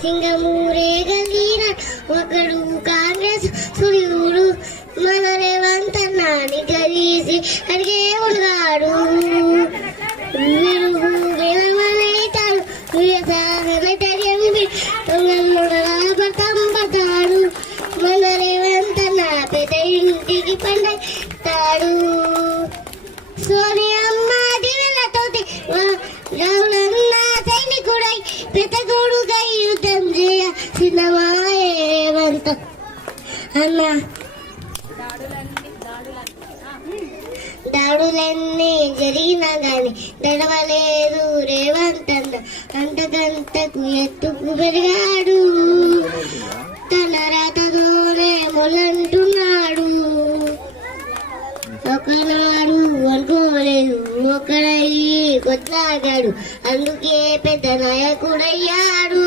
సింగమూరే గల్లీన ఒకడు కాంగ్రెస్ సూర్యుడు మన రేవంత్ అన్నాని గదీసి అడిగే ఉన్నాడు పడతాడు మన రేవంత్ అన్న పెద్ద ఇంటికి పండుతాడు సోనియమ్మ దివెలతోటి రావులన్న సైనికుడై పెద్ద కొడుకై యుద్ధం చేయ సిద్ధమాయేవంత అన్న దాడులన్నీ జరిగినా గాని నడవలేదు రేవంత్ అన్న అంతకంతకు ఎత్తుకు పెరిగాడు తన రాతతోనే మొలంటున్నాడు ఒకనాడు అనుకోలేదు ఒకడయ్యి కొట్లాగాడు అందుకే పెద్ద నాయకుడయ్యాడు.